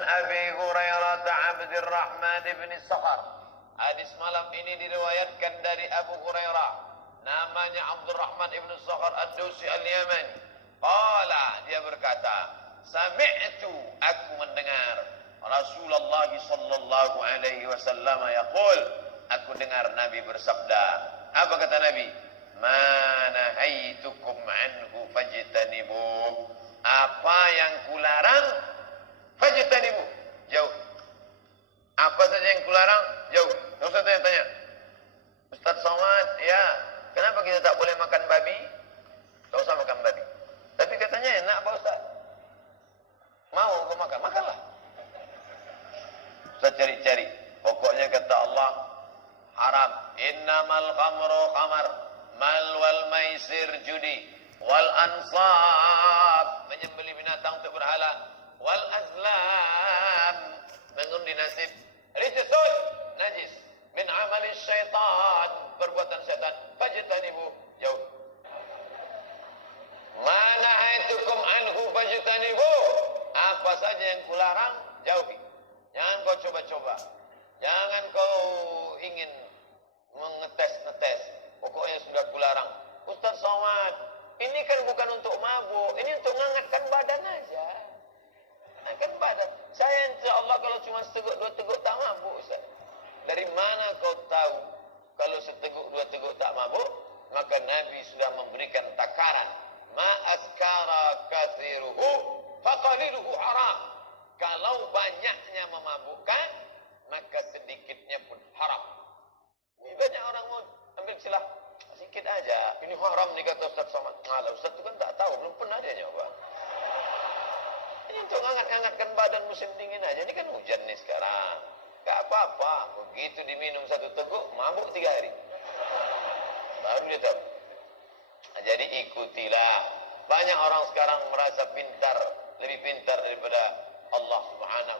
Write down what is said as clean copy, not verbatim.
Abi Hurairah Abdurrahman bin Sakhar. Hadis malam ini diriwayatkan dari Abu Hurairah, namanya Abdurrahman bin Sakhar Ad-Dausi Al-Yamani. Qala, dia berkata, sami'tu, aku mendengar Rasulullah sallallahu alaihi wasallam yaqul, aku dengar Nabi bersabda. Apa kata Nabi? Ma nahaitukum anhu fajtanibuh. Apa yang kularang, fajtanibuh, jauh. Apa saja yang kularang, jauh. Ustaz tanya, Ustaz Somad, ya, kenapa kita tak boleh makan babi? Tak usah makan babi. Tapi katanya enak Pak Ustaz. Mau kau makan, makanlah. Ustaz cari-cari. Pokoknya kata Allah, haram. Innamal khamru khamar, mal wal maisir judi, wal ansab, menyembelih binatang untuk berhala, wal azlam, mengundi nasib, rijsun, najis, min amali syaitan, perbuatan syaitan, fajtanibu, jauh. Ma nahaitukum anhu fajtanibu, apa saja yang kularang, jauhi. Jangan kau coba-coba. Jangan kau ingin mengetes-netes. Pokoknya sudah kularang. Ustaz Somad, ini kan bukan untuk mabuk, ini untuk mengangkatkan badan aja. Angkat badan. Saya insya Allah kalau cuma seteguk dua teguk tak mabuk, Ustaz. Dari mana kau tahu kalau seteguk dua teguk tak mabuk? Maka Nabi sudah memberikan takaran. Ma askara kathiruhu faqaliluhu haram. Kalau banyaknya memabukkan, maka sedikitnya pun haram. Ini banyak orang mau ambil silah, sedikit aja. Ini haram nih kata Ustaz Somad. Alah, Ustaz itu kan tak tahu, belum pernah dia nyoba. Ini untuk ngangkat-ngangkatkan badan musim dingin aja. Ini kan hujan nih sekarang. Gak apa-apa. Begitu diminum satu teguk, mabuk 3 hari. Baru dia tahu. Nah, jadi ikutilah. Banyak orang sekarang merasa pintar, lebih pintar daripada Allah Subhanahu